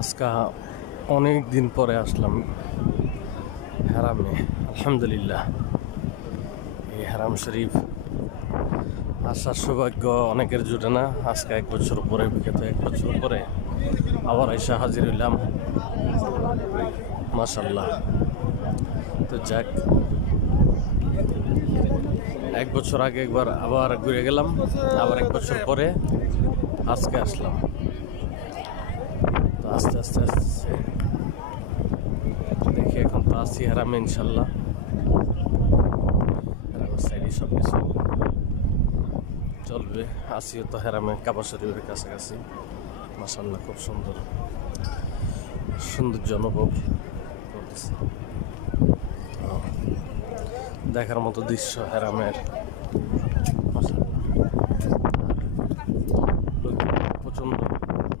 আজকে অনেক দিন পরে আসলাম হারামে। আলহামদুলিল্লাহ, এই হারাম শরীফ আসার সৌভাগ্য অনেকের জুটে না। আজকে 1 বছর পরে, বিগত 1 বছর পরে আবার এসে হাজির হইলাম। মাশাল্লাহ। তো যাক, 1 বছর আগে একবার আবার ঘুরে গেলাম, আবার 1 বছর পরে আজকে আসলাম। তো আস্তে আস্তে আস্তে দেখি, এখন তো আসি হারামে ইনশাল্লাহ। হারামের সাইডে সব কিছু চলবে। আসিও তো হারামে কাবা শরীফের কাছাকাছি। মাশাল্লাহ, খুব সুন্দর সৌন্দর্য অনুভব করতেছি। দেখার মতো দৃশ্য হারামের।